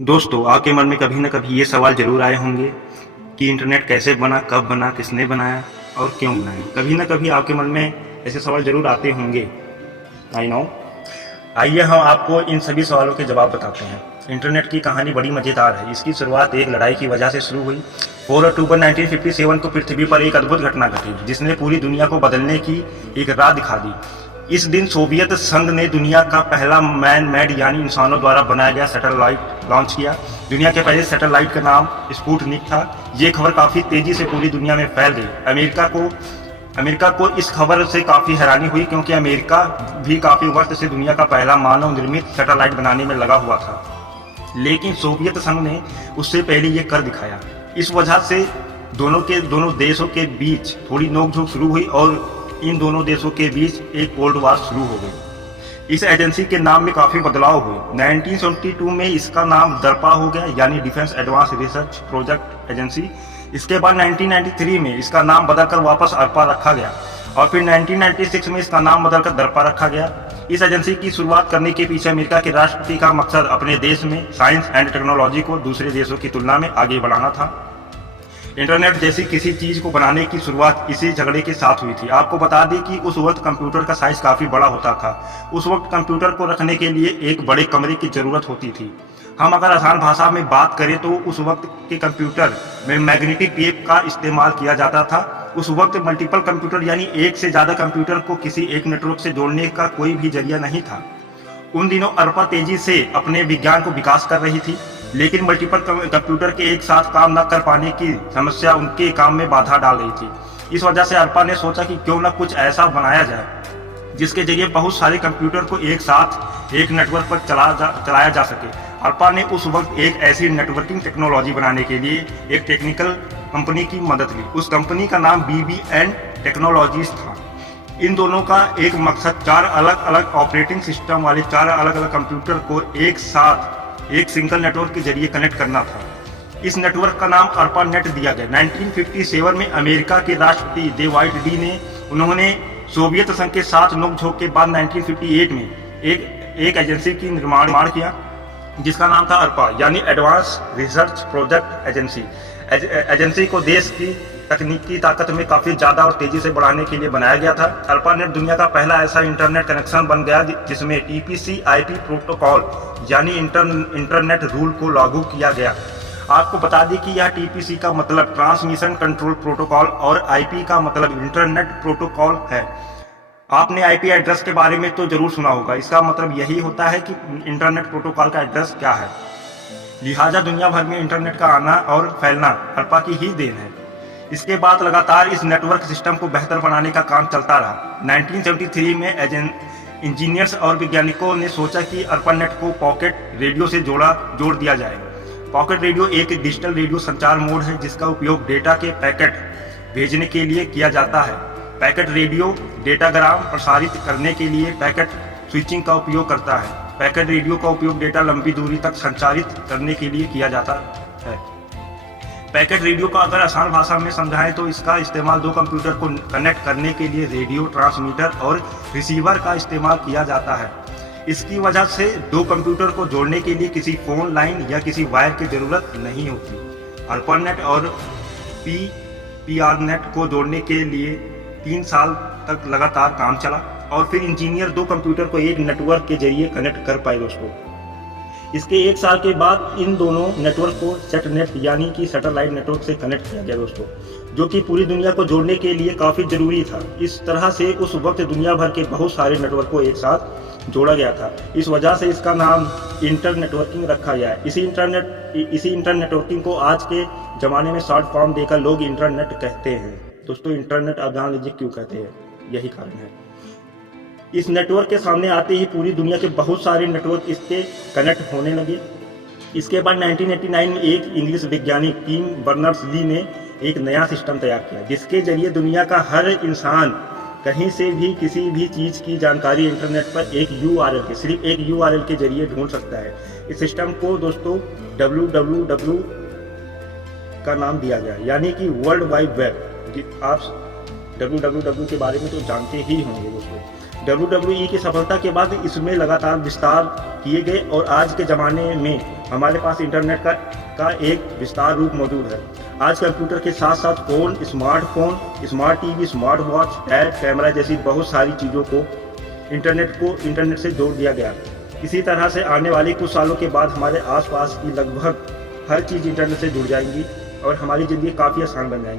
दोस्तों, आपके मन में कभी न कभी ये सवाल ज़रूर आए होंगे कि इंटरनेट कैसे बना, कब बना, किसने बनाया और क्यों बनाया। कभी न कभी आपके मन में ऐसे सवाल ज़रूर आते होंगे। I know. आइए हम आपको इन सभी सवालों के जवाब बताते हैं। इंटरनेट की कहानी बड़ी मज़ेदार है। इसकी शुरुआत एक लड़ाई की वजह से शुरू हुई। 4 अक्टूबर 1957 को पृथ्वी पर एक अद्भुत घटना घटी जिसने पूरी दुनिया को बदलने की एक राह दिखा दी। इस दिन सोवियत संघ ने दुनिया का पहला मैन मेड यानी इंसानों द्वारा बनाया गया सैटेलाइट लॉन्च किया। दुनिया के पहले सैटेलाइट का नाम स्पुतनिक था। ये खबर काफ़ी तेज़ी से पूरी दुनिया में फैल गई। अमेरिका को इस खबर से काफ़ी हैरानी हुई क्योंकि अमेरिका भी काफ़ी वक्त से दुनिया का पहला मानव निर्मित सैटेलाइट बनाने में लगा हुआ था, लेकिन सोवियत संघ ने उससे पहले ये कर दिखाया। इस वजह से दोनों देशों के बीच थोड़ी नोकझोंक शुरू हुई और इन दोनों देशों के बीच एक कोल्ड वार शुरू हो गई। इस एजेंसी के नाम में काफ़ी बदलाव हुए। 1972 में इसका नाम दरपा हो गया यानी defence advance research project agency. इसके बाद 1993 में इसका नाम बदलकर वापस अरपा रखा गया और फिर 1996 में इसका नाम बदलकर दरपा रखा गया। इस एजेंसी की शुरुआत करने के पीछे अमेरिका के राष्ट्रपति का मकसद अपने देश में साइंस एंड टेक्नोलॉजी को दूसरे देशों की तुलना में आगे बढ़ाना था। इंटरनेट जैसी किसी चीज को बनाने की शुरुआत इसी झगड़े के साथ हुई थी। आपको बता दें कि उस वक्त कंप्यूटर का साइज काफी बड़ा होता था। उस वक्त कंप्यूटर को रखने के लिए एक बड़े कमरे की जरूरत होती थी। हम अगर आसान भाषा में बात करें तो उस वक्त के कंप्यूटर में मैग्नेटिक टेप का इस्तेमाल किया जाता था। उस वक्त मल्टीपल कंप्यूटर यानी एक से ज्यादा कंप्यूटर को किसी एक नेटवर्क से जोड़ने का कोई भी जरिया नहीं था। उन दिनों अरपा तेजी से अपने विज्ञान को विकास कर रही थी, लेकिन मल्टीपल कंप्यूटर के एक साथ काम न कर पाने की समस्या उनके काम में बाधा डाल रही थी। इस वजह से अरपा ने सोचा कि क्यों न कुछ ऐसा बनाया जाए जिसके जरिए बहुत सारे कंप्यूटर को एक साथ एक नेटवर्क पर चलाया जा सके। अरपा ने उस वक्त एक ऐसी नेटवर्किंग टेक्नोलॉजी बनाने के लिए एक टेक्निकल कंपनी की मदद ली। उस कंपनी का नाम BBN टेक्नोलॉजीज था। इन दोनों का एक मकसद 4 अलग अलग ऑपरेटिंग सिस्टम वाले 4 अलग अलग कंप्यूटर को एक साथ एक सिंगल नेटवर्क के जरिए कनेक्ट करना था। इस नेटवर्क का नाम ARPANET दिया गया। 1957 में अमेरिका के राष्ट्रपति डेविड डी ने उन्होंने सोवियत संघ के साथ नोकझोंक के बाद 1958 में एक एजेंसी की निर्माण किया जिसका नाम था अरपा यानी advance research project agency. Agency को देश की तकनीकी ताकत में काफी ज्यादा और तेजी से बढ़ाने के लिए बनाया गया था। ARPANET दुनिया का पहला ऐसा इंटरनेट कनेक्शन बन गया जिसमें TCP/IP प्रोटोकॉल यानी इंटरनेट रूल को लागू किया गया। आपको बता दें कि यह TCP का मतलब ट्रांसमिशन कंट्रोल प्रोटोकॉल और IP का मतलब इंटरनेट प्रोटोकॉल है। आपने IP एड्रेस के बारे में तो जरूर सुना होगा। इसका मतलब यही होता है कि इंटरनेट प्रोटोकॉल का एड्रेस क्या है। लिहाजा दुनिया भर में इंटरनेट का आना और फैलना अरपा की ही देन है। इसके बाद लगातार इस नेटवर्क सिस्टम को बेहतर बनाने का काम चलता रहा। 1973 में इंजीनियर्स और वैज्ञानिकों ने सोचा कि ARPANET को पॉकेट रेडियो से जोड़ दिया जाए। पॉकेट रेडियो एक डिजिटल रेडियो संचार मोड है जिसका उपयोग डेटा के पैकेट भेजने के लिए किया जाता है। पैकेट रेडियो डेटाग्राम प्रसारित करने के लिए पैकेट स्विचिंग का उपयोग करता है। पैकेट रेडियो का उपयोग डेटा लंबी दूरी तक संचारित करने के लिए किया जाता है। पैकेट रेडियो का अगर आसान भाषा में समझाएं तो इसका इस्तेमाल 2 कंप्यूटर को कनेक्ट करने के लिए रेडियो ट्रांसमीटर और रिसीवर का इस्तेमाल किया जाता है। इसकी वजह से 2 कंप्यूटर को जोड़ने के लिए किसी फोन लाइन या किसी वायर की जरूरत नहीं होती। ARPANET और PRNet को जोड़ने के लिए 3 साल तक लगातार काम चला और फिर इंजीनियर 2 कंप्यूटर को एक नेटवर्क के जरिए कनेक्ट कर पाए दोस्तों। इसके 1 साल के बाद इन दोनों नेटवर्क को सेटनेट यानी कि सैटेलाइट नेटवर्क से कनेक्ट किया गया दोस्तों, जो कि पूरी दुनिया को जोड़ने के लिए काफ़ी ज़रूरी था। इस तरह से उस वक्त दुनिया भर के बहुत सारे नेटवर्क को एक साथ जोड़ा गया था। इस वजह से इसका नाम इंटरनेटवर्किंग रखा गया है। इसी इंटरनेटवर्किंग को आज के ज़माने में शॉर्ट फॉर्म देकर लोग इंटरनेट कहते हैं। दोस्तों, इंटरनेट आप जान लीजिए क्यों कहते हैं, यही कारण है। इस नेटवर्क के सामने आते ही पूरी दुनिया के बहुत सारे नेटवर्क इससे कनेक्ट होने लगे। इसके बाद 1989 में एक इंग्लिश वैज्ञानिक टिम बर्नर्स-ली ने एक नया सिस्टम तैयार किया जिसके जरिए दुनिया का हर इंसान कहीं से भी किसी भी चीज़ की जानकारी इंटरनेट पर सिर्फ एक URL के जरिए ढूंढ सकता है। इस सिस्टम को दोस्तों www का नाम दिया गया यानी कि वर्ल्ड वाइड वेब। आप www के बारे में तो जानते ही होंगे दोस्तों। WWE की सफलता के बाद इसमें लगातार विस्तार किए गए और आज के ज़माने में हमारे पास इंटरनेट का एक विस्तार रूप मौजूद है। आज कंप्यूटर के साथ साथ phone, smartphone, smart TV, smart watch, tab, camera जैसी बहुत सारी चीज़ों को इंटरनेट से जोड़ दिया गया। इसी तरह से आने वाले कुछ सालों के बाद हमारे आसपास की लगभग हर चीज़ इंटरनेट से जुड़ जाएंगी और हमारी ज़िंदगी काफ़ी आसान बन जाएंगी।